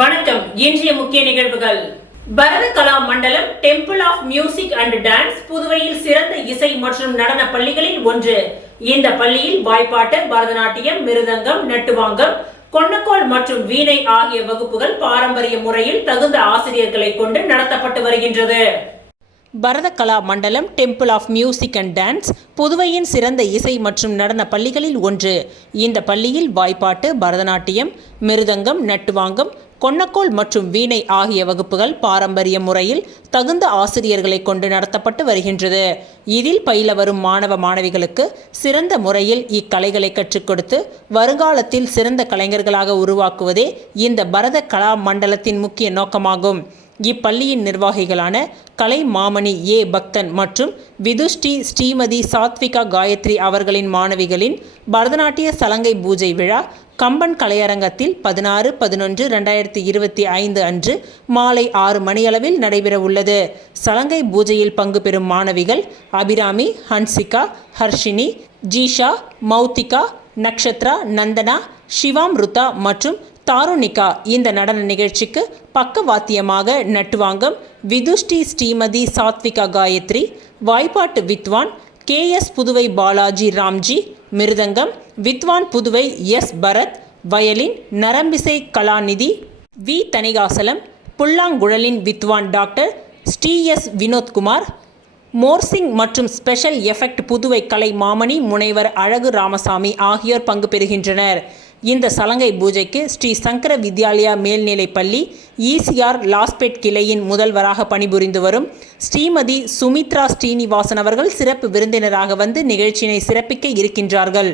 வணக்கம். இன்றைய முக்கிய நிகழ்வுகள். Bharata Kala Mandalam temple of music and dance புதுவையில் சிறந்த இசை மற்றும் நடன பள்ளிகளில் ஒன்று. இந்த பள்ளியில் வாய்ப்பாட்டு, பரதநாட்டியம், மிருதங்கம், நட்டுவாங்கம், கொன்னக்கோல் மற்றும் வீணை ஆகிய வகுப்புகள் பாரம்பரிய முறையில் தகுந்த ஆசிரியர்களை கொண்டு நடத்தப்பட்டு வருகின்றது. Bharata Kala Mandalam temple of music and dance புதுவையின் சிறந்த இசை மற்றும் நடன பள்ளிகளில் ஒன்று. இந்த பள்ளியில் வாய்ப்பாட்டு, பரதநாட்டியம், மிருதங்கம், நட்டுவாங்கம், கொன்னக்கோல் மற்றும் வீணை ஆகிய வகுப்புகள் பாரம்பரிய முறையில் தகுந்த ஆசிரியர்களை கொண்டு நடத்தப்பட்டு வருகின்றது. இதில் பயில வரும் மாணவ மாணவிகளுக்கு சிறந்த முறையில் இக்கலைகளை கற்றுக் கொடுத்து வருங்காலத்தில் சிறந்த கலைஞர்களாக உருவாக்குவதே இந்த பரத கலா மண்டலத்தின் முக்கிய நோக்கமாகும். இப்பள்ளியின் நிர்வாகிகளான கலை மாமணி ஏ பக்தன் மற்றும் விதுஷ்டி ஸ்ரீமதி சாத்விகா காயத்ரி அவர்களின் மாணவிகளின் பரதநாட்டிய சலங்கை பூஜை விழா கம்பன் கலையரங்கத்தில் 16-11-2025 அன்று மாலை 6 மணியளவில் நடைபெற உள்ளது. சலங்கை பூஜையில் பங்கு பெறும் மாணவிகள் அபிராமி, ஹன்சிகா, ஹர்ஷினி, ஜீஷா, மௌத்திகா, நக்ஷத்ரா, நந்தனா, சிவாம்ருதா மற்றும் தாருணிகா. இந்த நடன நிகழ்ச்சிக்கு பக்கவாத்தியமாக நட்டுவாங்கம் விதுஷ்டி ஸ்ரீமதி சாத்விகா காயத்ரி, வாய்ப்பாட்டு வித்வான் KS புதுவை பாலாஜி ராம்ஜி, மிருதங்கம் வித்வான் புதுவை S பரத், வயலின் நரம்பிசை கலாநிதி V தணிகாசலம், புல்லாங்குழலின் வித்வான் டாக்டர் ST வினோத்குமார், மோர்சிங் மற்றும் ஸ்பெஷல் எஃபெக்ட் புதுவை கலை மாமணி முனைவர் அழகு ராமசாமி ஆகியோர் பங்கு பெறுகின்றனர். இந்த சலங்கை பூஜைக்கு ஸ்ரீ சங்கர வித்யாலயா மேல்நிலைப் பள்ளி ECR லாஸ்பேட் கிளையின் முதல்வராக பணிபுரிந்து வரும் ஸ்ரீமதி சுமித்ரா ஸ்ரீனிவாசன் அவர்கள் சிறப்பு விருந்தினராக வந்து நிகழ்ச்சியினை சிறப்பிக்க இருக்கின்றார்கள்.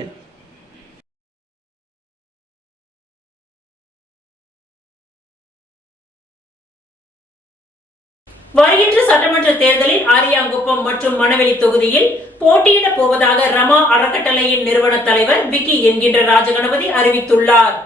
வருகின்ற சட்டமன்ற தேர்தலில் ஆரியாங்குப்பம் மற்றும் மணவெளி தொகுதியில் போட்டியிட போவதாக ரமா அறக்கட்டளையின் நிறுவன தலைவர் விக்கி என்கின்ற ராஜகணபதி அறிவித்துள்ளார்.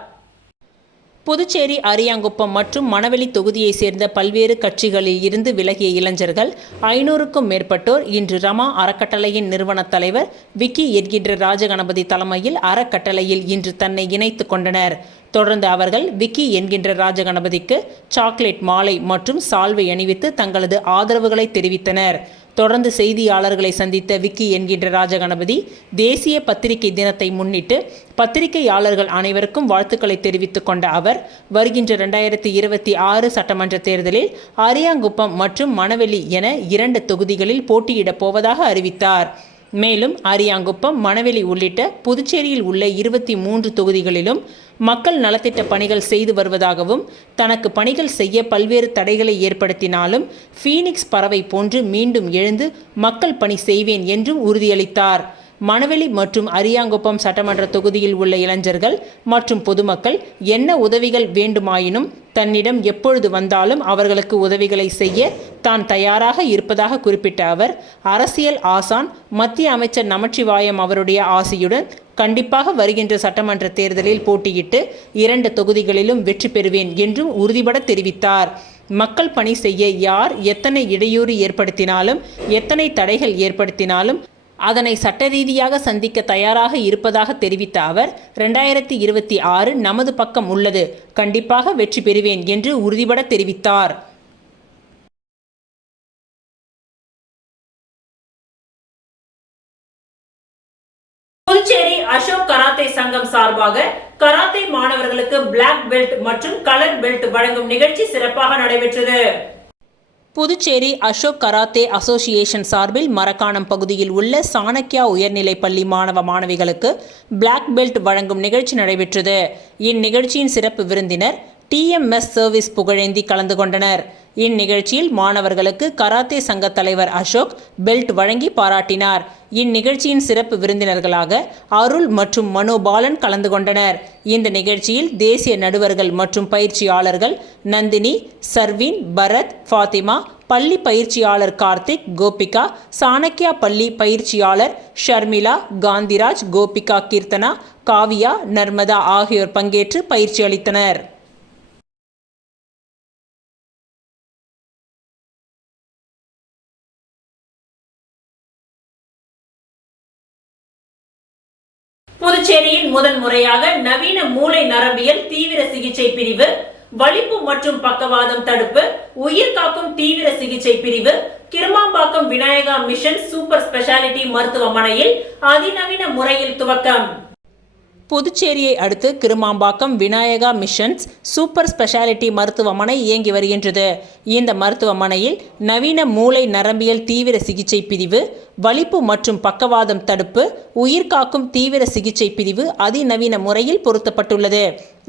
புதுச்சேரி அரியாங்குப்பம் மற்றும் மணவெளி தொகுதியை சேர்ந்த பல்வேறு கட்சிகளில் இருந்து விலகிய இளைஞர்கள் 500க்கும் மேற்பட்டோர் இன்று ரமா அறக்கட்டளையின் நிறுவன தலைவர் விக்கி என்கின்ற ராஜகணபதி தலைமையில் அறக்கட்டளையில் இன்று தன்னை இணைத்து கொண்டனர். தொடர்ந்து அவர்கள் விக்கி என்கின்ற ராஜகணபதிக்கு சாக்லேட் மாலை மற்றும் சால்வை அணிவித்து தங்களது ஆதரவுகளை தெரிவித்தனர். தொடர்ந்து செய்தியாளர்களை சந்தித்த விக்கி என்கின்ற ராஜகணபதி தேசிய பத்திரிகை தினத்தை முன்னிட்டு பத்திரிகையாளர்கள் அனைவருக்கும் வாழ்த்துக்களை தெரிவித்துக் கொண்ட அவர் வருகின்ற 2026 சட்டமன்ற தேர்தலில் அரியாங்குப்பம் மற்றும் மணவெளி என 2 தொகுதிகளில் போட்டியிடப் போவதாக அறிவித்தார். மேலும் அரியாங்குப்பம், மணவெளி உள்ளிட்ட புதுச்சேரியில் உள்ள 23 தொகுதிகளிலும் மக்கள் நலத்திட்ட பணிகள் செய்து வருவதாகவும் தனக்கு பணிகள் செய்ய பல்வேறு தடைகளை ஏற்படுத்தினாலும் ஃபீனிக்ஸ் பறவை போன்று மீண்டும் எழுந்து மக்கள் பணி செய்வேன் என்றும் உறுதியளித்தார். மணவெளி மற்றும் அரியாங்குப்பம் சட்டமன்ற தொகுதியில் உள்ள இளைஞர்கள் மற்றும் பொதுமக்கள் என்ன உதவிகள் வேண்டுமாயினும் தன்னிடம் எப்பொழுது வந்தாலும் அவர்களுக்கு உதவிகளை செய்ய தான் தயாராக இருப்பதாக குறிப்பிட்ட அவர் அரசியல் ஆசான் மத்திய அமைச்சர் நமச்சிவாயம் அவருடைய ஆசியுடன் கண்டிப்பாக வருகின்ற சட்டமன்ற தேர்தலில் போட்டியிட்டு 2 தொகுதிகளிலும் வெற்றி பெறுவேன் என்றும் உறுதிபட தெரிவித்தார். மக்கள் பணி செய்ய யார் எத்தனை இடையூறு ஏற்படுத்தினாலும் எத்தனை தடைகள் ஏற்படுத்தினாலும் அதனை சட்ட ரீதியாக சந்திக்க தயாராக இருப்பதாக தெரிவித்த அவர் 2026 நமது பக்கம் உள்ளது, கண்டிப்பாக வெற்றி பெறுவேன் என்று உறுதிபட தெரிவித்தார். புதுச்சேரி அசோக் கராத்தே சங்கம் சார்பாக கராத்தே மாணவர்களுக்கு பிளாக் பெல்ட் மற்றும் கலர் பெல்ட் வழங்கும் நிகழ்ச்சி சிறப்பாக நடைபெற்றது. புதுச்சேரி அசோக் கராத்தே அசோசியேஷன் சார்பில் மரக்காணம் பகுதியில் உள்ள சாணக்கியா உயர்நிலைப் பள்ளி மாணவ மாணவிகளுக்கு பிளாக் பெல்ட் வழங்கும் நிகழ்ச்சி நடைபெற்றது. இந்நிகழ்ச்சியின் சிறப்பு விருந்தினர் TMS சர்வீஸ் புகழேந்தி கலந்து கொண்டனர். இந்நிகழ்ச்சியில் மாணவர்களுக்கு கராத்தே சங்க தலைவர் அசோக் பெல்ட் வழங்கி பாராட்டினார். இந்நிகழ்ச்சியின் சிறப்பு விருந்தினர்களாக அருள் மற்றும் மனோபாலன் கலந்து கொண்டனர். இந்த நிகழ்ச்சியில் தேசிய நடுவர்கள் மற்றும் பயிற்சியாளர்கள் நந்தினி, சர்வீன், பரத், ஃபாத்திமா, பள்ளி பயிற்சியாளர் கார்த்திக், கோபிகா, சாணக்கியா பள்ளி பயிற்சியாளர் ஷர்மிளா, காந்திராஜ், கோபிகா, கீர்த்தனா, காவியா, நர்மதா ஆகியோர் பங்கேற்று பயிற்சி அளித்தனர். புதுச்சேரியில் முதன் முறையாக நவீன மூளை நரம்பியல் தீவிர சிகிச்சை பிரிவு வலிப்பு மற்றும் பக்கவாதம் தடுப்பு, உயிர் காக்கும் தீவிர சிகிச்சை பிரிவு, Kirumambakkam Vinayaka mission super speciality மருத்துவமனையில் அதிநவீன முறையில் துவக்கம். புதுச்சேரியை அடுத்து Kirumambakkam Vinayaka missions super speciality மருத்துவமனை இயங்கி வருகின்றது. இந்த மருத்துவமனையில் நவீன மூளை நரம்பியல் தீவிர சிகிச்சை பிரிவு, வலிப்பு மற்றும் பக்கவாதம் தடுப்பு, உயிர் காக்கும் தீவிர சிகிச்சை பிரிவு அதிநவீன முறையில் பொருத்தப்பட்டுள்ளது.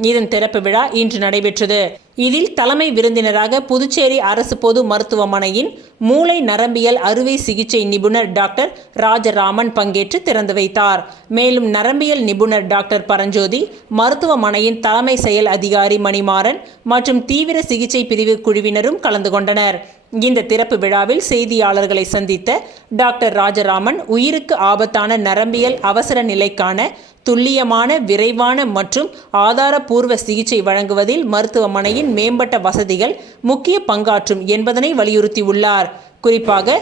இதன் திறப்பு விழா இன்று நடைபெற்றது. இதில் தலைமை விருந்தினராக புதுச்சேரி அரசு பொது மருத்துவமனையின் மூளை நரம்பியல் அறுவை சிகிச்சை நிபுணர் டாக்டர் ராஜராமன் பங்கேற்று திறந்து வைத்தார். மேலும் நரம்பியல் நிபுணர் டாக்டர் பரஞ்சோதி, மருத்துவமனையின் தலைமை செயல் அதிகாரி மணிமாறன் மற்றும் தீவிர சிகிச்சை பிரிவு குழுவினரும் கலந்து கொண்டனர். இந்த திறப்பு விழாவில் செய்தியாளர்களை சந்தித்த டாக்டர் ராஜராமன், உயிருக்கு ஆபத்தான நரம்பியல் அவசர நிலைக்கான துல்லியமான, விரைவான மற்றும் ஆதாரபூர்வ சிகிச்சை வழங்குவதில் மருத்துவமனையின் மேம்பட்ட வசதிகள் முக்கிய பங்காற்றும் என்பதனை வலியுறுத்தியுள்ளார். குறிப்பாக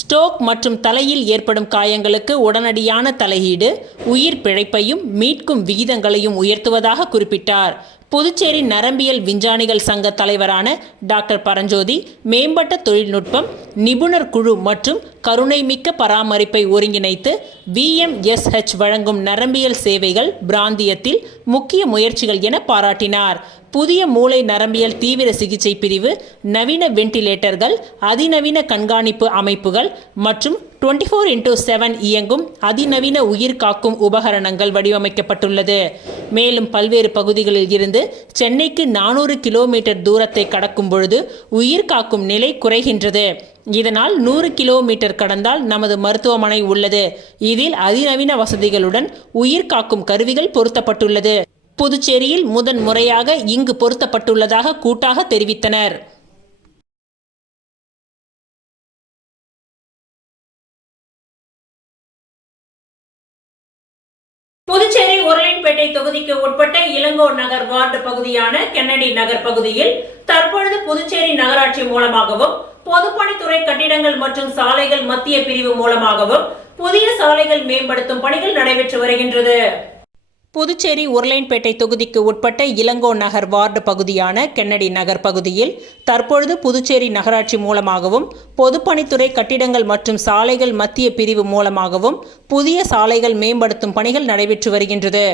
ஸ்ட்ரோக் மற்றும் தலையில் ஏற்படும் காயங்களுக்கு உடனடியான தலையீடு, உயிர் பிழைப்பையும் மீட்கும் விகிதங்களையும் உயர்த்துவதாக குறிப்பிட்டார். புதுச்சேரி நரம்பியல் விஞ்ஞானிகள் சங்க தலைவரான டாக்டர் பரஞ்சோதி, மேம்பட்ட தொழில்நுட்பம், நிபுணர் குழு மற்றும் கருணைமிக்க பராமரிப்பை ஒருங்கிணைத்து VMSH வழங்கும் நரம்பியல் சேவைகள் பிராந்தியத்தில் முக்கிய முயற்சிகள் என பாராட்டினார். புதிய மூளை நரம்பியல் தீவிர சிகிச்சை பிரிவு, நவீன வெண்டிலேட்டர்கள், அதிநவீன கண்காணிப்பு அமைப்புகள் மற்றும் 24x7 இயங்கும் அதிநவீன உயிர் காக்கும் உபகரணங்கள் வடிவமைக்கப்பட்டுள்ளது. மேலும் பல்வேறு பகுதிகளில் இருந்து சென்னைக்கு 400 கிலோமீட்டர் தூரத்தை கடக்கும் பொழுது உயிர் காக்கும் நிலை குறைகின்றது. இதனால் 100 கிலோமீட்டர் கடந்தால் நமது மருத்துவமனை உள்ளது. இதில் அதிநவீன வசதிகளுடன் உயிர் காக்கும் கருவிகள் பொருத்தப்பட்டுள்ளது. புதுச்சேரியில் முதன் முறையாக இங்கு பொருத்தப்பட்டுள்ளதாக கூட்டாக தெரிவித்தனர். புதுச்சேரி உருளையன்பேட்டை தொகுதிக்கு உட்பட்ட இளங்கோ நகர் வார்டு பகுதியான கென்னடி நகர் பகுதியில் தற்பொழுது புதுச்சேரி நகராட்சி மூலமாகவும், பொதுப்பணித்துறை கட்டிடங்கள் மற்றும் சாலைகள் மத்திய பிரிவு மூலமாகவும் புதிய சாலைகள் மேம்படுத்தும் பணிகள் நடைபெற்று வருகின்றது. புதுச்சேரி உருளையன்பேட்டை தொகுதிக்கு உட்பட்ட இளங்கோ நகர் வார்டு பகுதியான கென்னடி நகர் பகுதியில் தற்பொழுது புதுச்சேரி நகராட்சி மூலமாகவும், பொதுப்பணித்துறை கட்டிடங்கள் மற்றும் சாலைகள் மத்திய பிரிவு மூலமாகவும் புதிய சாலைகள் மேம்படுத்தும் பணிகள் நடைபெற்று வருகின்றது.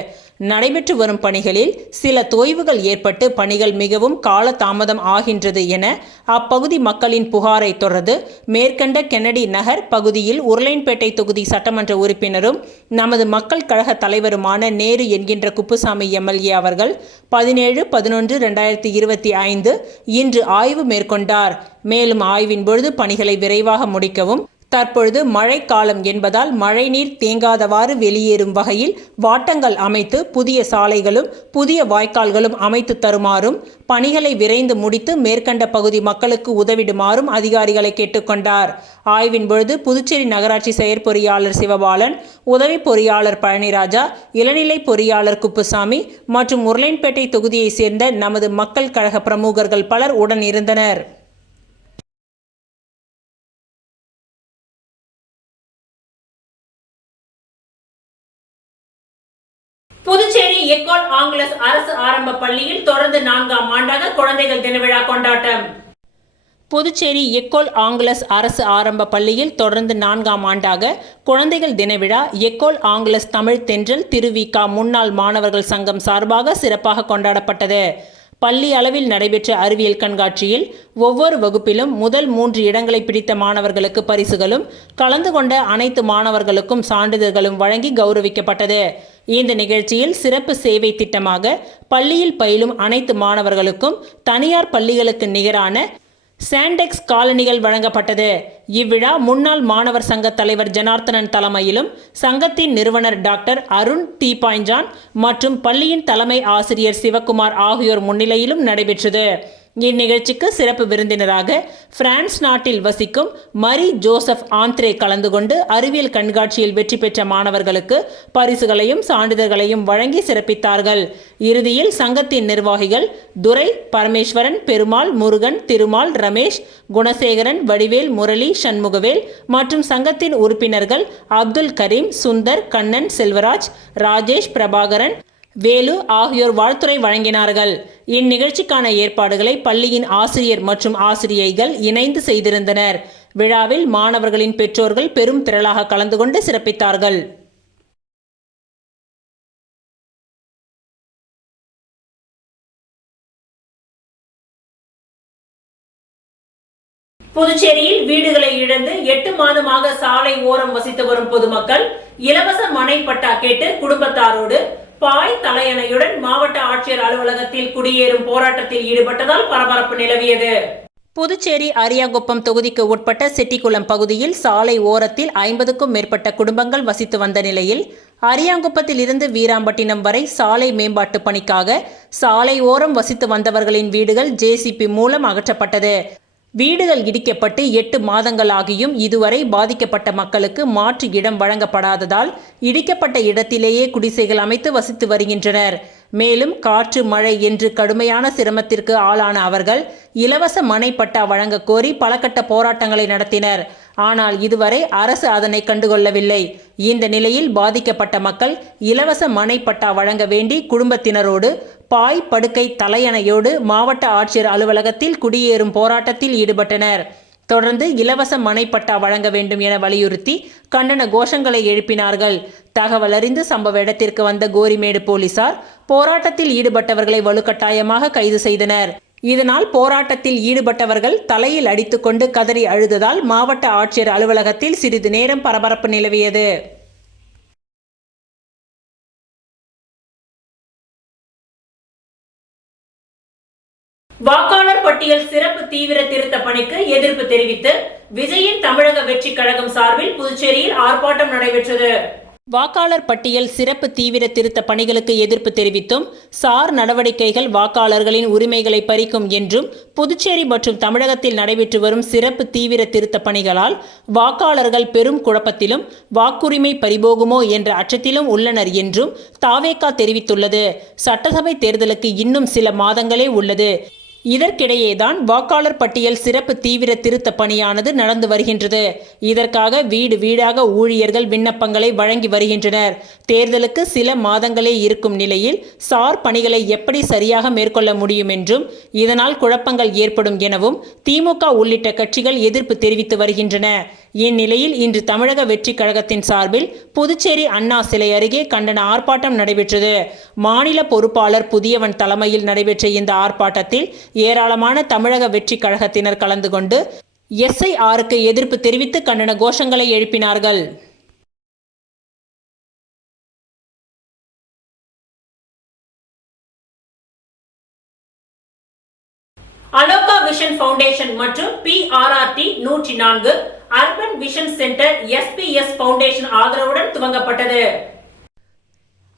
நடைபெற்று வரும் பணிகளில் சில தொய்வுகள் ஏற்பட்டு பணிகள் மிகவும் கால தாமதம் ஆகின்றது என அப்பகுதி மக்களின் புகாரை தொடர்ந்து மேற்கண்ட கென்னடி நகர் பகுதியில் உருளையன்பேட்டை தொகுதி சட்டமன்ற உறுப்பினரும் நமது மக்கள் கழக தலைவருமான நேரு என்கின்ற குப்புசாமி MLA அவர்கள் 17/11/2025 இன்று ஆய்வு மேற்கொண்டார். மேலும் ஆய்வின் பொழுது பணிகளை விரைவாக முடிக்கவும், தற்பொழுது மழைக்காலம் என்பதால் மழைநீர் தேங்காதவாறு வெளியேறும் வகையில் வாட்டங்கள் அமைத்து புதிய சாலைகளும் புதிய வாய்க்கால்களும் அமைத்து தருமாறும், பணிகளை விரைந்து முடித்து மேற்கண்ட பகுதி மக்களுக்கு உதவிடுமாறும் அதிகாரிகளை கேட்டுக்கொண்டார். ஆய்வின் பொழுது புதுச்சேரி நகராட்சி செயற்பொறியாளர் சிவபாலன், உதவி பொறியாளர் பழனிராஜா, இளநிலை பொறியாளர் குப்புசாமி மற்றும் உருளையன்பேட்டை தொகுதியை சேர்ந்த நமது மக்கள் கழக பிரமுகர்கள் பலர் உடன் இருந்தனர். புதுச்சேரி எக்கோல் ஆங்கிலஸ் அரசு ஆரம்ப பள்ளியில் தொடர்ந்து 4ஆம் ஆண்டாக குழந்தைகள் தின விழா கொண்டாட்டம். புதுச்சேரி எக்கோல் ஆங்கிலஸ் அரசு ஆரம்ப பள்ளியில் தொடர்ந்து 4ஆம் ஆண்டாக குழந்தைகள் தின விழா எக்கோல் ஆங்கிலஸ் தமிழ் தென்றல் திருவிக முன்னாள் மாணவர்கள் சங்கம் சார்பாக சிறப்பாக கொண்டாடப்பட்டது. பள்ளி அளவில் நடைபெற்ற அறிவியல் கண்காட்சியில் ஒவ்வொரு வகுப்பிலும் முதல் 3 இடங்களை பிடித்த மாணவர்களுக்கு பரிசுகளும், கலந்து கொண்ட அனைத்து மாணவர்களுக்கும் சான்றிதழ்களும் வழங்கி கௌரவிக்கப்பட்டது. இந்த நிகழ்ச்சியில் சிறப்பு சேவை திட்டமாக பள்ளியில் பயிலும் அனைத்து மாணவர்களுக்கும் தனியார் பள்ளிகளுக்கு நிகரான சாண்டெக்ஸ் காலணிகள் வழங்கப்பட்டது. இவ்விழா முன்னாள் மாணவர் சங்க தலைவர் ஜனார்த்தனன் தலைமையிலும், சங்கத்தின் நிறுவனர் டாக்டர் அருண் தீபாய்ஜான் மற்றும் பள்ளியின் தலைமை ஆசிரியர் சிவக்குமார் ஆகியோர் முன்னிலையிலும் நடைபெற்றது. இந்நிகழ்ச்சிக்கு சிறப்பு விருந்தினராக பிரான்ஸ் நாட்டில் வசிக்கும் மரி ஜோசப் ஆந்த்ரே கலந்து கொண்டு அறிவியல் கண்காட்சியில் வெற்றி பெற்ற மாணவர்களுக்கு பரிசுகளையும் சான்றிதழ்களையும் வழங்கி சிறப்பித்தார்கள். இறுதியில் சங்கத்தின் நிர்வாகிகள் துரை, பரமேஸ்வரன், பெருமாள், முருகன், திருமால், ரமேஷ், குணசேகரன், வடிவேல், முரளி, சண்முகவேல் மற்றும் சங்கத்தின் உறுப்பினர்கள் அப்துல் கரீம், சுந்தர், கண்ணன், செல்வராஜ், ராஜேஷ், பிரபாகரன், வேலு ஆகியோர் வாழ்த்துரை வழங்கினார்கள். இந்நிகழ்ச்சிக்கான ஏற்பாடுகளை பள்ளியின் ஆசிரியர் மற்றும் ஆசிரியைகள் இணைந்து செய்திருந்தனர். விழாவில் மாணவர்களின் பெற்றோர்கள் பெரும் திரளாக கலந்து கொண்டு சிறப்பித்தார்கள். புதுச்சேரியில் வீடுகளை இழந்து 8 மாதமாக சாலை ஓரம் வசித்து வரும் பொதுமக்கள் இலவச மனை பட்டா கேட்டு குடும்பத்தாரோடு பாய் தலையணையுடன் மாவட்ட ஆட்சியர் அலுவலகத்தில் குடியேறும் போராட்டத்தில் ஈடுபட்டதால் பரபரப்பு நிலவியது. புதுச்சேரி அரியாங்குப்பம் தொகுதிக்கு உட்பட்ட செட்டிக்குளம் பகுதியில் சாலை ஓரத்தில் 50க்கும் மேற்பட்ட குடும்பங்கள் வசித்து வந்த நிலையில் அரியாங்குப்பத்தில் இருந்து வீராம்பட்டினம் வரை சாலை மேம்பாட்டு பணிக்காக சாலை ஓரம் வசித்து வந்தவர்களின் வீடுகள் ஜேசிபி மூலம் அகற்றப்பட்டது. வீடுகள் இடிக்கப்பட்டு 8 மாதங்களாகியும் இதுவரை பாதிக்கப்பட்ட மக்களுக்கு மாற்று இடம் வழங்கப்படாததால் இடிக்கப்பட்ட இடத்திலேயே குடிசைகள் அமைத்து வசித்து வருகின்றனர். மேலும் காற்று மழை என்று கடுமையான சிரமத்திற்கு ஆளான அவர்கள் இலவச மனை பட்டா வழங்க கோரி பல கட்ட போராட்டங்களை நடத்தினர். ஆனால் இதுவரை அரசு அதனை கண்டுகொள்ளவில்லை. இந்த நிலையில் பாதிக்கப்பட்ட மக்கள் இலவச மனை பட்டா வழங்க வேண்டி குடும்பத்தினரோடு பாய் படுக்கை தலையணையோடு மாவட்ட ஆட்சியர் அலுவலகத்தில் குடியேறும் போராட்டத்தில் ஈடுபட்டனர். தொடர்ந்து இலவச மனை பட்டா வழங்க வேண்டும் என வலியுறுத்தி கண்டன கோஷங்களை எழுப்பினார்கள். தகவல் அறிந்து சம்பவ இடத்திற்கு வந்த கோரிமேடு போலீசார் போராட்டத்தில் ஈடுபட்டவர்களை வலுக்கட்டாயமாக கைது செய்தனர். இதனால் போராட்டத்தில் ஈடுபட்டவர்கள் தலையில் அடித்துக்கொண்டு கதறி அழுததால் மாவட்ட ஆட்சியர் அலுவலகத்தில் சிறிது நேரம் பரபரப்பு நிலவியது. வாக்காளர் பட்டியல் சிறப்பு தீவிர திருத்த பணிக்கு எதிர்ப்பு தெரிவித்து விஜயின் தமிழக வெற்றி கழகம் சார்பில் புதுச்சேரியில் ஆர்ப்பாட்டம் நடைபெற்றது. வாக்காளர் பட்டியல் சிறப்பு தீவிர திருத்த பணிகளுக்கு எதிர்ப்பு தெரிவித்தும் சார் நடவடிக்கைகள் வாக்காளர்களின் உரிமைகளை பறிக்கும் என்றும் புதுச்சேரி மற்றும் தமிழகத்தில் நடைபெற்று வரும் சிறப்பு தீவிர திருத்த பணிகளால் வாக்காளர்கள் பெரும் குழப்பத்திலும் வாக்குரிமை பறிபோகுமோ என்ற அச்சத்திலும் உள்ளனர் என்றும் தாவேகா தெரிவித்துள்ளது. சட்டசபை தேர்தலுக்கு இன்னும் சில மாதங்களே உள்ளது. இதற்கிடையேதான் வாக்காளர் பட்டியல் சிறப்பு தீவிர திருத்த பணியானது நடந்து வருகின்றது. இதற்காக வீடு வீடாக ஊழியர்கள் விண்ணப்பங்களை வழங்கி வருகின்றனர். தேர்தலுக்கு சில மாதங்களே இருக்கும் நிலையில் சார் பணிகளை எப்படி சரியாக மேற்கொள்ள முடியும் என்றும் இதனால் குழப்பங்கள் ஏற்படும் எனவும் திமுக உள்ளிட்ட கட்சிகள் எதிர்ப்பு தெரிவித்து வருகின்றன. இந்நிலையில் இன்று தமிழக வெற்றி கழகத்தின் சார்பில் புதுச்சேரி அண்ணா சிலை அருகே கண்டன ஆர்ப்பாட்டம் நடைபெற்றது. மாநில பொறுப்பாளர் புதியவன் தலைமையில் நடைபெற்ற இந்த ஆர்ப்பாட்டத்தில் ஏராளமான தமிழக வெற்றி கழகத்தினர் கலந்து கொண்டு SIRக்கு எதிர்ப்பு தெரிவித்து கண்டன கோஷங்களை எழுப்பினார்கள். அலோகா விஷன் ஃபவுண்டேஷன் மற்றும் PRRT 104 urban vision centre SPS foundation ஆதரவுடன் துவங்கப்பட்டது.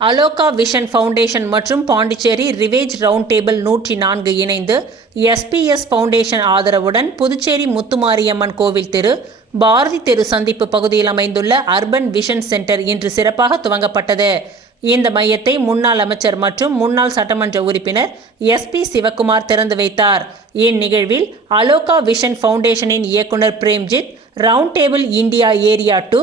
அலோகா விஷன் ஃபவுண்டேஷன் மற்றும் பாண்டிச்சேரி ரிவேஜ் ரவுண்ட் டேபிள் 104 இணைந்து SPS ஃபவுண்டேஷன் ஆதரவுடன் புதுச்சேரி முத்துமாரியம்மன் கோவில் தெரு, பாரதி தெரு சந்திப்பு பகுதியில் அமைந்துள்ள அர்பன் விஷன் சென்டர் இன்று சிறப்பாக துவங்கப்பட்டது. இந்த மையத்தை முன்னாள் அமைச்சர் மற்றும் முன்னாள் சட்டமன்ற உறுப்பினர் SP சிவக்குமார் திறந்து வைத்தார். இந்நிகழ்வில் அலோகா விஷன் ஃபவுண்டேஷனின் இயக்குனர் Premjith, round table India area 2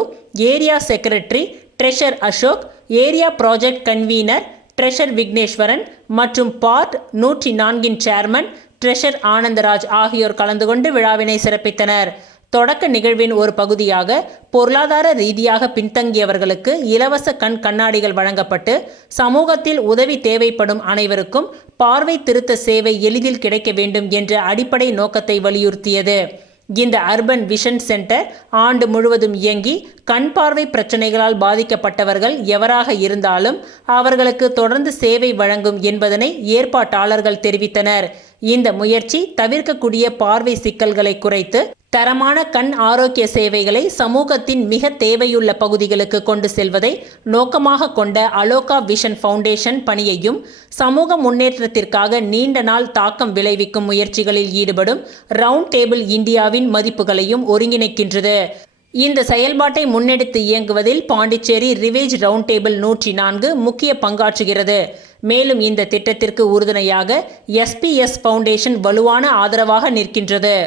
area secretary treasurer Ashok, area project convener treasurer Vigneshwaran மற்றும் பார்ட் 104 சேர்மன் ட்ரெஷர் ஆனந்தராஜ் ஆகியோர் கலந்து கொண்டு விழாவினை சிறப்பித்தனர். தொடக்க நிகழ்வின் ஒரு பகுதியாக பொருளாதார ரீதியாக பின்தங்கியவர்களுக்கு இலவச கண்ணாடிகள் வழங்கப்பட்டு சமூகத்தில் உதவி தேவைப்படும் அனைவருக்கும் பார்வை திருத்த சேவை எளிதில் கிடைக்க வேண்டும் என்ற அடிப்படை நோக்கத்தை வலியுறுத்தியது. இந்த அர்பன் விஷன் சென்டர் ஆண்டு முழுவதும் இயங்கி கண் பார்வை பிரச்சனைகளால் பாதிக்கப்பட்டவர்கள் எவராக இருந்தாலும் அவர்களுக்கு தொடர்ந்து சேவை வழங்கும் என்பதனை ஏற்பாட்டாளர்கள் தெரிவித்தனர். இந்த முயற்சி தவிர்க்கக்கூடிய பார்வை சிக்கல்களை குறைத்து தரமான கண் ஆரோக்கிய சேவைகளை சமூகத்தின் மிக தேவையுள்ள பகுதிகளுக்கு கொண்டு செல்வதை நோக்கமாக கொண்ட அலோகா விஷன் ஃபவுண்டேஷன் பணியையும் சமூக முன்னேற்றத்திற்காக நீண்ட நாள் தாக்கம் விளைவிக்கும் முயற்சிகளில் ஈடுபடும் ரவுண்ட் டேபிள் இந்தியாவின் மதிப்புகளையும் ஒருங்கிணைக்கின்றது. இந்த செயல்பாட்டை முன்னெடுத்து இயங்குவதில் பாண்டிச்சேரி ரிவேஜ் ரவுண்ட் டேபிள் 104 முக்கிய பங்காற்றுகிறது. மேலும் இந்த திட்டத்திற்கு உறுதுணையாக SPS ஃபவுண்டேஷன் வலுவான ஆதரவாக நிற்கின்றது.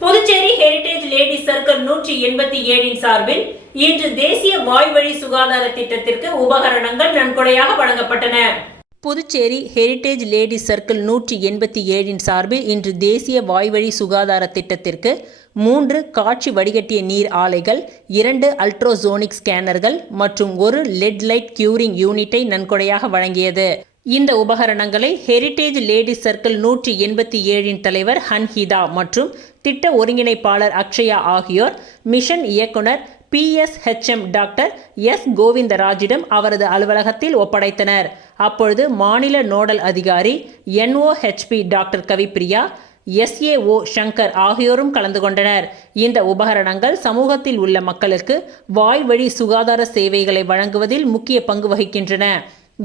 புதுச்சேரி ஹெரிடேஜ் லேடி சர்க்கிள் 187 சார்பில் இன்று தேசிய வாய்வழி சுகாதார திட்டத்திற்கு உபகரணங்கள் நன்கொடையாக வழங்கப்பட்டன. புதுச்சேரி ஹெரிடேஜ் லேடி சர்க்கிள் 187 சார்பில் இன்று தேசிய வாய்வழி சுகாதார திட்டத்திற்கு 3 காட்சி வடிகட்டிய நீர் ஆலைகள், 2 அல்ட்ராசோனிக் ஸ்கேனர்கள் மற்றும் 1 லெட் லைட் கியூரிங் யூனிட்டை நன்கொடையாக வழங்கியது. இந்த உபகரணங்களை ஹெரிடேஜ் லேடி சர்க்கிள் 187 தலைவர் ஹன்ஹிதா மற்றும் திட்ட ஒருங்கிணைப்பாளர் அக்ஷயா ஆகியோர் மிஷன் இயக்குனர் PSHM டாக்டர் S. கோவிந்தராஜிடம் அவரது அலுவலகத்தில் ஒப்படைத்தனர். அப்பொழுது மாநில நோடல் அதிகாரி NOHP doctor Kavipriya, SAO Shankar ஆகியோரும் கலந்து கொண்டனர். இந்த உபகரணங்கள் சமூகத்தில் உள்ள மக்களுக்கு வாய்வழி சுகாதார சேவைகளை வழங்குவதில் முக்கிய பங்கு வகிக்கின்றன.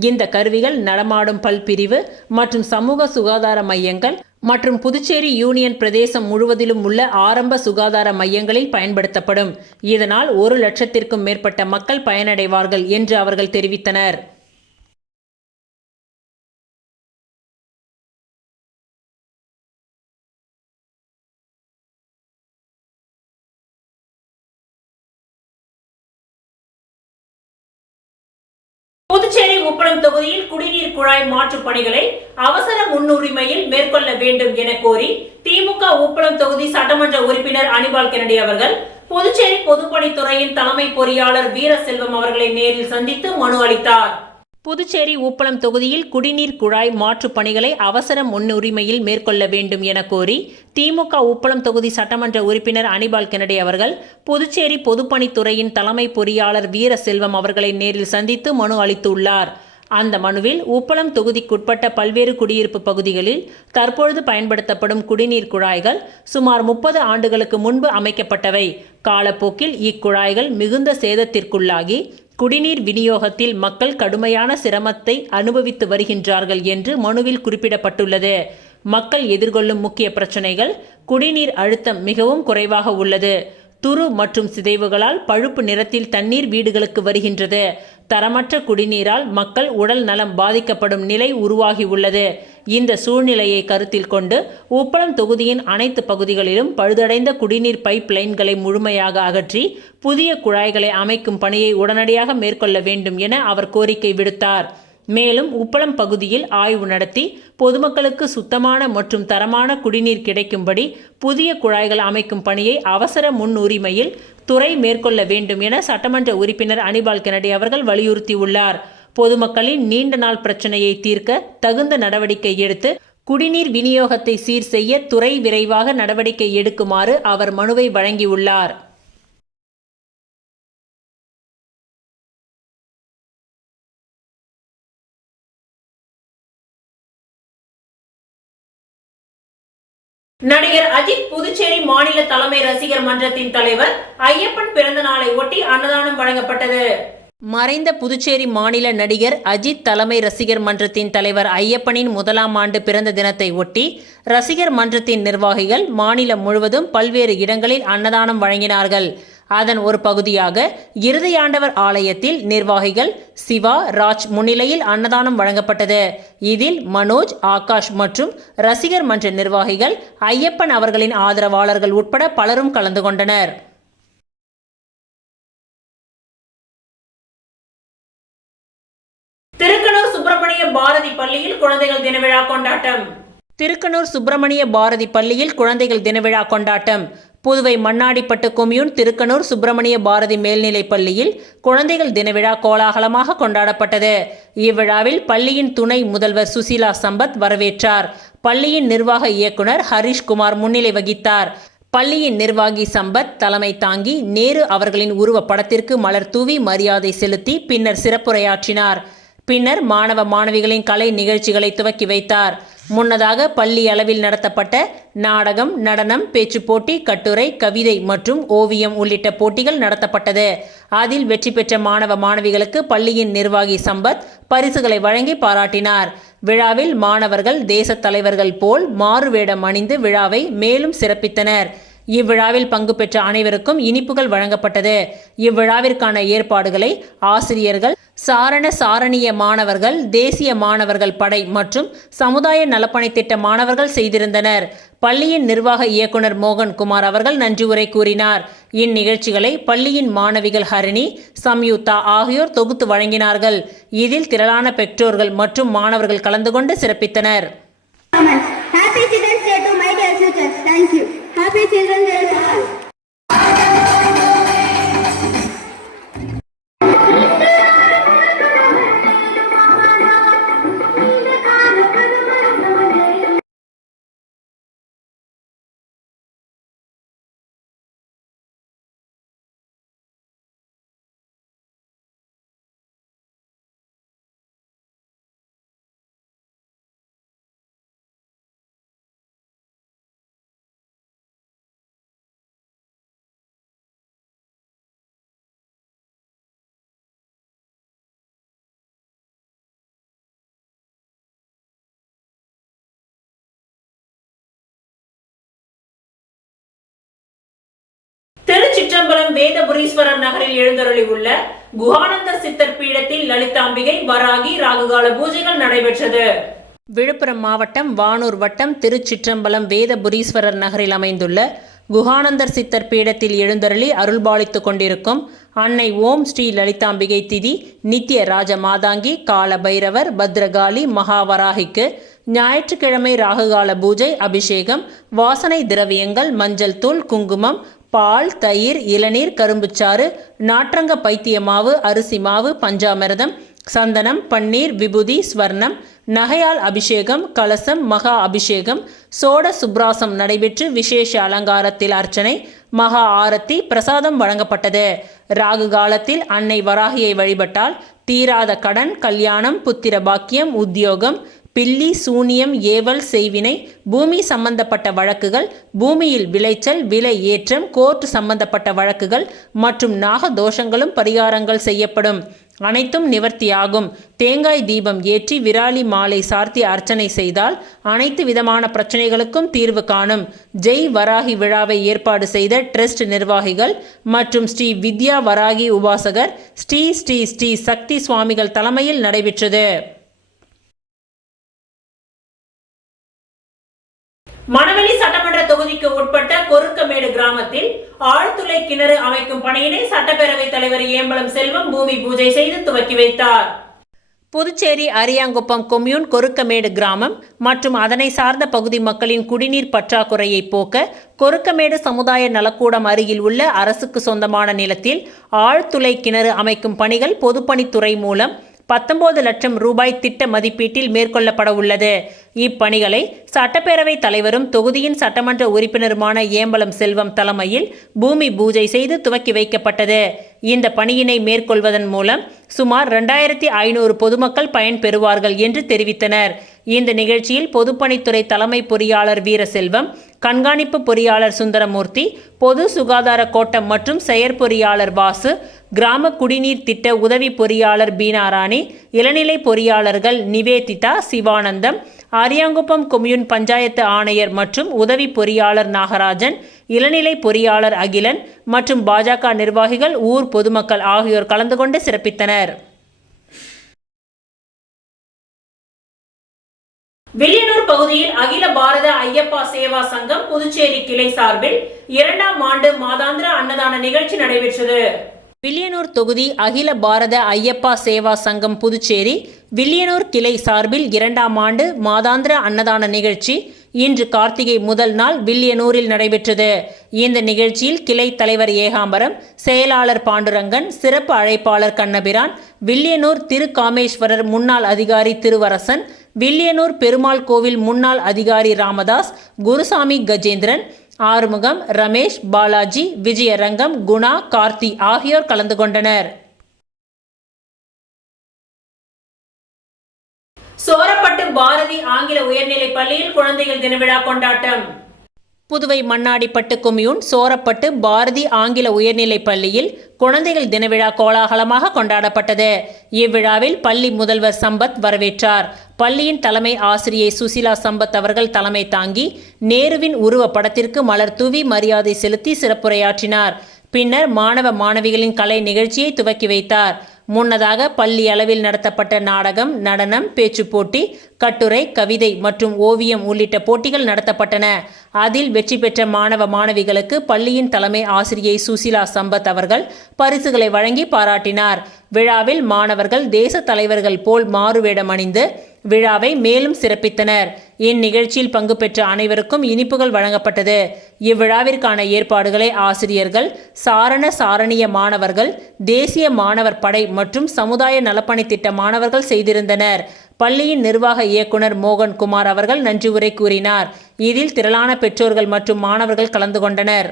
இந்த கருவிகள் நடமாடும் பல் பிரிவு மற்றும் சமூக சுகாதார மையங்கள் மற்றும் புதுச்சேரி யூனியன் பிரதேசம் முழுவதிலும் உள்ள ஆரம்ப சுகாதார மையங்களில் பயன்படுத்தப்படும். இதனால் 1 லட்சத்திற்கும் மேற்பட்ட மக்கள் பயனடைவார்கள் என்று அவர்கள் தெரிவித்தனர். புதுச்சேரி உப்பளம் தொகுதியில் குடிநீர் குழாய் மாற்றுப் பணிகளை அவசர முன்னுரிமையில் மேற்கொள்ள வேண்டும் என கோரி திமுக உப்பளம் தொகுதி சட்டமன்ற உறுப்பினர் அனிபால் கென்னடி அவர்கள் புதுச்சேரி பொதுப்பணித்துறையின் தலைமை பொறியாளர் வீரசெல்வம் அவர்களை நேரில் சந்தித்து மனு அளித்தார். புதுச்சேரி உப்பளம் தொகுதியில் குடிநீர் குழாய் மாற்றுப் பணிகளை அவசர முன்னுரிமையில் மேற்கொள்ள வேண்டும் என கோரி திமுக உப்பளம் தொகுதி சட்டமன்ற உறுப்பினர் அனிபால் கென்னடி அவர்கள் புதுச்சேரி பொதுப்பணித்துறையின் தலைமை பொறியாளர் வீரசெல்வம் அவர்களை நேரில் சந்தித்து மனு அளித்துள்ளார். அந்த மனுவில் உப்பளம் தொகுதிக்குட்பட்ட பல்வேறு குடியிருப்பு பகுதிகளில் தற்பொழுது பயன்படுத்தப்படும் குடிநீர் குழாய்கள் சுமார் 30 ஆண்டுகளுக்கு முன்பு அமைக்கப்பட்டவை. காலப்போக்கில் இக்குழாய்கள் மிகுந்த சேதத்திற்குள்ளாகி குடிநீர் விநியோகத்தில் மக்கள் கடுமையான சிரமத்தை அனுபவித்து வருகின்றார்கள் என்று மனுவில் குறிப்பிடப்பட்டுள்ளது. மக்கள் எதிர்கொள்ளும் முக்கிய பிரச்சனைகள்: குடிநீர் அழுத்தம் மிகவும் குறைவாக உள்ளது, துரு மற்றும் சிதைவுகளால் பழுப்பு நிறத்தில் தண்ணீர் வீடுகளுக்கு வருகின்றது, தரமற்ற குடிநீரால் மக்கள் உடல் நலம் பாதிக்கப்படும் நிலை உருவாகி உள்ளது. இந்த சூழ்நிலையை கருத்தில் கொண்டு உப்பளம் தொகுதியின் அனைத்து பகுதிகளிலும் பழுதடைந்த குடிநீர் பைப் லைன்களை முழுமையாக அகற்றி புதிய குழாய்களை அமைக்கும் பணியை உடனடியாக மேற்கொள்ள வேண்டும் என அவர் கோரிக்கை விடுத்தார். மேலும் உப்பளம் பகுதியில் ஆய்வு நடத்தி பொதுமக்களுக்கு சுத்தமான மற்றும் தரமான குடிநீர் கிடைக்கும்படி புதிய குழாய்கள் அமைக்கும் பணியை அவசர முன்னுரிமையில் துறை மேற்கொள்ள வேண்டும் என சட்டமன்ற உறுப்பினர் அனிபால் கென்னடி அவர்கள் வலியுறுத்தியுள்ளார். பொதுமக்களின் நீண்ட நாள் பிரச்சனையை தீர்க்க தகுந்த நடவடிக்கை எடுத்து குடிநீர் விநியோகத்தை சீர் செய்ய துறை விரைவாக நடவடிக்கை எடுக்குமாறு அவர் மனுவை வழங்கியுள்ளார். நடிகர் அஜித் புதுச்சேரி மாநில தலைமை ரசிகர் மன்றத்தின் தலைவர் ஐயப்பன் பிறந்த நாளை ஒட்டி அன்னதானம் வழங்கப்பட்டது. மறைந்த புதுச்சேரி மாநில நடிகர் அஜித் தலைமை ரசிகர் மன்றத்தின் தலைவர் ஐயப்பனின் 1ஆம் ஆண்டு பிறந்த தினத்தை ஒட்டி ரசிகர் மன்றத்தின் நிர்வாகிகள் மாநிலம் முழுவதும் பல்வேறு இடங்களில் அன்னதானம் வழங்கினார்கள். அதன் ஒரு பகுதியாக இருதயாண்டவர் ஆலயத்தில் நிர்வாகிகள் சிவா, ராஜ் முன்னிலையில் அன்னதானம் வழங்கப்பட்டது. இதில் மனோஜ், ஆகாஷ் மற்றும் ரசிகர் மன்ற நிர்வாகிகள், ஐயப்பன் அவர்களின் ஆதரவாளர்கள் உட்பட பலரும் கலந்து கொண்டனர். திருக்கனூர் சுப்பிரமணிய பாரதி பள்ளியில் குழந்தைகள் தின விழா கொண்டாட்டம். திருக்கனூர் சுப்பிரமணிய பாரதி பள்ளியில் குழந்தைகள் தின விழா கொண்டாட்டம். புதுவை மண்ணாடிப்பட்டு கொம்யூன் திருக்கனூர் சுப்பிரமணிய பாரதி மேல்நிலைப் பள்ளியில் குழந்தைகள் தின விழா கோலாகலமாக கொண்டாடப்பட்டது. இவ்விழாவில் பள்ளியின் துணை முதல்வர் சுசீலா சம்பத் வரவேற்றார். பள்ளியின் நிர்வாக இயக்குனர் ஹரிஷ்குமார் முன்னிலை வகித்தார். பள்ளியின் நிர்வாகி சம்பத் தலைமை தாங்கி நேரு அவர்களின் உருவ படத்திற்கு மலர் தூவி மரியாதை செலுத்தி பின்னர் சிறப்புரையாற்றினார். பின்னர் மாணவ மாணவிகளின் கலை நிகழ்ச்சிகளை துவக்கி வைத்தார். முன்னதாக பள்ளி அளவில் நடத்தப்பட்ட நாடகம், நடனம், பேச்சுப் போட்டி, கட்டுரை, கவிதை மற்றும் ஓவியம் உள்ளிட்ட போட்டிகள் நடத்தப்பட்டது. அதில் வெற்றி பெற்ற மாணவ மாணவிகளுக்கு பள்ளியின் நிர்வாகி சம்பத் பரிசுகளை வழங்கி பாராட்டினார். விழாவில் மாணவர்கள் தேசத் தலைவர்கள் போல் மாறுவேடம் அணிந்து விழாவை மேலும் சிறப்பித்தனர். இவ்விழாவில் பங்கு பெற்ற அனைவருக்கும் இனிப்புகள் வழங்கப்பட்டது. இவ்விழாவிற்கான ஏற்பாடுகளை ஆசிரியர்கள், சாரணிய மாணவர்கள், தேசிய மாணவர்கள் படை மற்றும் சமுதாய நலப்பணி திட்ட மாணவர்கள் செய்திருந்தனர். பள்ளியின் நிர்வாக இயக்குனர் மோகன்குமார் அவர்கள் நன்றி உரை கூறினார். இந்நிகழ்ச்சிகளை பள்ளியின் மாணவிகள் ஹரிணி, சம்யுக்தா ஆகியோர் தொகுத்து வழங்கினார்கள். இதில் திரளான பெற்றோர்கள் மற்றும் மாணவர்கள் கலந்து கொண்டு சிறப்பித்தனர். Happy Children's Day to my dear teachers. Thank you. Happy Children's Day to all. திருச்சிற்றம்பலம் வேதபுரீஸ்வரர் நகரில் எழுந்தருளி உள்ள குஹானந்தர் சித்தர் பீடத்தில் லலிதாம்பிகை, வராகி, ராகுகால பூஜைகள் நடைபெற்றது. விழுப்புரம் மாவட்டம் வானூர் வட்டம் திருச்சிற்றம்பலம் வேதபுரீஸ்வரர் நகரில் அமைந்துள்ள குஹானந்தர் சித்தர் பீடத்தில் எழுந்தருளி அருள்பாலித்துக் கொண்டிருக்கும் அன்னை ஓம் ஸ்ரீ லலிதாம்பிகை திதி நித்திய ராஜ மாதாங்கி, கால பைரவர், பத்ரகாளி, மகாவராகிக்கு ஞாயிற்றுக்கிழமை ராகுகால பூஜை, அபிஷேகம், வாசனை திரவியங்கள், மஞ்சள் தூள், குங்குமம், பால், தயிர், இளநீர், கரும்புச்சாறு, நாற்றங்க பைத்திய மாவு, அரிசி மாவு, பஞ்சாமிர்தம், சந்தனம், பன்னீர், விபூதி, ஸ்வர்ணம், நகையால் அபிஷேகம், கலசம், மகா அபிஷேகம், சோட சுப்ராசம் நடைபெற்று விசேஷ அலங்காரத்தில் அர்ச்சனை, மகா ஆரத்தி, பிரசாதம் வழங்கப்பட்டது. ராகு காலத்தில் அன்னை வராகியை வழிபட்டால் தீராத கடன், கல்யாணம், புத்திர பாக்கியம், உத்தியோகம், பில்லி, சூனியம், ஏவல், செய்வினை, பூமி சம்பந்தப்பட்ட வழக்குகள், பூமியில் விளைச்சல், விலை ஏற்றம், கோர்ட் சம்பந்தப்பட்ட வழக்குகள் மற்றும் நாக தோஷங்களும் பரிகாரங்கள் செய்யப்படும். அனைத்தும் நிவர்த்தியாகும். தேங்காய் தீபம் ஏற்றி விராலி மாலை சார்த்தி அர்ச்சனை செய்தால் அனைத்து விதமான பிரச்சனைகளுக்கும் தீர்வு காணும். ஜெய் வராகி விழாவை ஏற்பாடு செய்த ட்ரஸ்ட் நிர்வாகிகள் மற்றும் ஸ்ரீ வித்யா வராகி உபாசகர் ஸ்ரீ ஸ்ரீ ஸ்ரீ சக்தி சுவாமிகள் தலைமையில் நடைபெற்றது. மணவெளி சட்டமன்ற தொகுதிக்கு உட்பட்ட கொருக்கமேடு கிராமத்தில் ஆழ்துளை கிணறு அமைக்கும் பணியினை சட்டப்பேரவைத் தலைவர் ஏம்பலம் செல்வம் பூமி பூஜை செய்து துவக்கி வைத்தார். புதுச்சேரி அரியாங்குப்பம் கொம்யூன் கொருக்கமேடு கிராமம் மற்றும் அதனை சார்ந்த பகுதி மக்களின் குடிநீர் பற்றாக்குறையை போக்க கொருக்கமேடு சமுதாய நலக்கூடம் அருகில் உள்ள அரசுக்கு சொந்தமான நிலத்தில் ஆழ்துளை கிணறு அமைக்கும் பணிகள் பொதுப்பணித்துறை மூலம் 19 லட்சம் ரூபாய் திட்ட மதிப்பீட்டில் மேற்கொள்ளப்பட உள்ளது. இப்பணிகளை சட்டப்பேரவைத் தலைவரும் தொகுதியின் சட்டமன்ற உறுப்பினருமான ஏம்பலம் செல்வம் தலைமையில் பூமி பூஜை செய்து துவக்கி வைக்கப்பட்டது. இந்த பணியினை மேற்கொள்வதன் மூலம் சுமார் 2500 பொதுமக்கள் பயன்பெறுவார்கள் என்று தெரிவித்தனர். இந்த நிகழ்ச்சியில் பொதுப்பணித்துறை தலைமை பொறியாளர் வீரசெல்வம், கண்காணிப்பு பொறியாளர் சுந்தரமூர்த்தி, பொது சுகாதார கோட்டம் மற்றும் செயற்பொறியாளர் வாசு, கிராம குடிநீர் திட்ட உதவி பொறியாளர் பீனாராணி, இளநிலை பொறியாளர்கள் நிவேதிதா, சிவானந்தம், அரியாங்குப்பம் கொம்யூன் பஞ்சாயத்து ஆணையர் மற்றும் உதவி பொறியாளர் நாகராஜன், இளநிலை பொறியாளர் அகிலன் மற்றும் பாஜக நிர்வாகிகள், ஊர் பொதுமக்கள் ஆகியோர் கலந்து கொண்டு சிறப்பித்தனர். வில்லியனூர் பகுதியில் அகில பாரத ஐயப்பா சேவா சங்கம் புதுச்சேரி கிளை சார்பில் 2ஆம் ஆண்டு மாதாந்திர அன்னதான நிகழ்ச்சி நடைபெற்றது. வில்லியனூர் தொகுதி அகில பாரத ஐயப்பா சேவா சங்கம் புதுச்சேரி வில்லியனூர் கிளை சார்பில் 2ஆம் ஆண்டு மாதாந்திர அன்னதான நிகழ்ச்சி இன்று கார்த்திகை முதல் நாள் வில்லியனூரில் நடைபெற்றது. இந்த நிகழ்ச்சியில் கிளை தலைவர் ஏகாம்பரம், செயலாளர் பாண்டுரங்கன், சிறப்பு அழைப்பாளர் கண்ணபிரான், வில்லியனூர் திருக்காமேஸ்வரர் முன்னாள் அதிகாரி திருவரசன், வில்லியனூர் பெருமாள் கோவில் முன்னாள் அதிகாரி ராமதாஸ், குருசாமி கஜேந்திரன், ஆறுமுகம், ரமேஷ், பாலாஜி, விஜயரங்கம், குணா, கார்த்தி ஆகியோர் கலந்து கொண்டனர். சோரப்பட்டு பாரதி ஆங்கில உயர்நிலைப் பள்ளியில் குழந்தைகள் தின விழா கொண்டாட்டம். புதுவை மண்ணாடிப்பட்டு கொம்யூன் சோரப்பட்டு பாரதி ஆங்கில உயர்நிலைப் பள்ளியில் குழந்தைகள் தின விழா கோலாகலமாக கொண்டாடப்பட்டது. இவ்விழாவில் பள்ளி முதல்வர் சம்பத் வரவேற்றார். பள்ளியின் தலைமை ஆசிரியை சுசிலா சம்பத் அவர்கள் தலைமை தாங்கி நேருவின் உருவ படத்திற்கு மலர் தூவி மரியாதை செலுத்தி சிறப்புரையாற்றினார். பின்னர் மாணவ மாணவிகளின் கலை நிகழ்ச்சியை துவக்கி வைத்தார். முன்னதாக பள்ளி அளவில் நடத்தப்பட்ட நாடகம், நடனம், பேச்சுப் போட்டி, கட்டுரை, கவிதை மற்றும் ஓவியம் உள்ளிட்ட போட்டிகள் நடத்தப்பட்டன. அதில் வெற்றி பெற்ற மாணவ மாணவிகளுக்கு பள்ளியின் தலைமை ஆசிரியை சுசிலா சம்பத் அவர்கள் பரிசுகளை வழங்கி பாராட்டினார். விழாவில் மாணவர்கள் தேச தலைவர்கள் போல் மாறுவேடம் அணிந்து விழாவை மேலும் சிறப்பித்தனர். இந்நிகழ்ச்சியில் பங்கு பெற்ற அனைவருக்கும் இனிப்புகள் வழங்கப்பட்டது. இவ்விழாவிற்கான ஏற்பாடுகளை ஆசிரியர்கள், சாரண சாரணிய மாணவர்கள், தேசிய மாணவர் படை மற்றும் சமுதாய நலப்பணி திட்ட மாணவர்கள் செய்திருந்தனர். பள்ளியின் நிர்வாக இயக்குனர் மோகன் குமார் அவர்கள் நன்றி உரை கூறினார். இதில் திரளான பெற்றோர்கள் மற்றும் மாணவர்கள் கலந்து கொண்டனர்.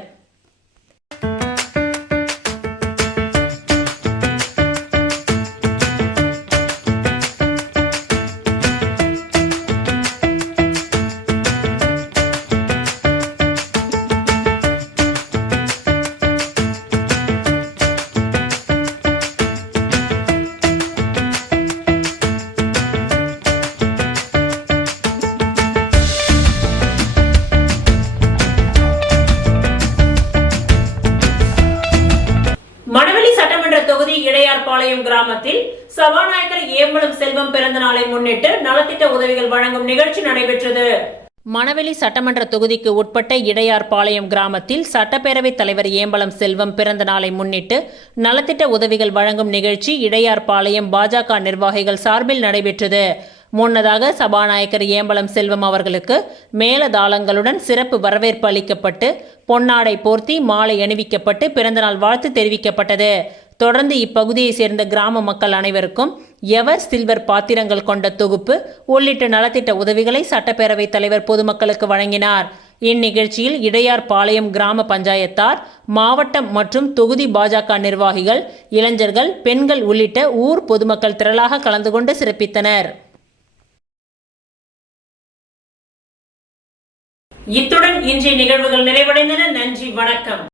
மணவெளி சட்டமன்ற தொகுதி இடையார்பாளையம் கிராமத்தில் சபாநாயகர் ஏம்பலம் செல்வம் பிறந்த நாளை முன்னிட்டு நலத்திட்ட உதவிகள் வழங்கும் நிகழ்ச்சி நடைபெற்றது. மணவெளி சட்டமன்ற தொகுதிக்கு உட்பட்ட இடையார்பாளையம் கிராமத்தில் சட்டப்பேரவைத் தலைவர் ஏம்பலம் செல்வம் பிறந்த நாளை முன்னிட்டு நலத்திட்ட உதவிகள் வழங்கும் நிகழ்ச்சி இடையார்பாளையம் பாஜக நிர்வாகிகள் சார்பில் நடைபெற்றது. முன்னதாக சபாநாயகர் ஏம்பலம் செல்வம் அவர்களுக்கு மேலதாளங்களுடன் சிறப்பு வரவேற்பு அளிக்கப்பட்டு பொன்னாடை போர்த்தி மாலை அணிவிக்கப்பட்டு பிறந்தநாள் வாழ்த்து தெரிவிக்கப்பட்டது. தொடர்ந்து இப்பகுதியை சேர்ந்த கிராம மக்கள் அனைவருக்கும் எவர் சில்வர் பாத்திரங்கள் கொண்ட தொகுப்பு உள்ளிட்ட நலத்திட்ட உதவிகளை சட்டப்பேரவைத் தலைவர் பொதுமக்களுக்கு வழங்கினார். இந்நிகழ்ச்சியில் இடையார்பாளையம் கிராம பஞ்சாயத்தார், மாவட்டம் மற்றும் தொகுதி பாஜக நிர்வாகிகள், இளைஞர்கள், பெண்கள் உள்ளிட்ட ஊர் பொதுமக்கள் திரளாக கலந்து கொண்டு சிறப்பித்தனர். இத்துடன் இன்றைய நிகழ்வுகள் நிறைவடைந்தன. நன்றி, வணக்கம்.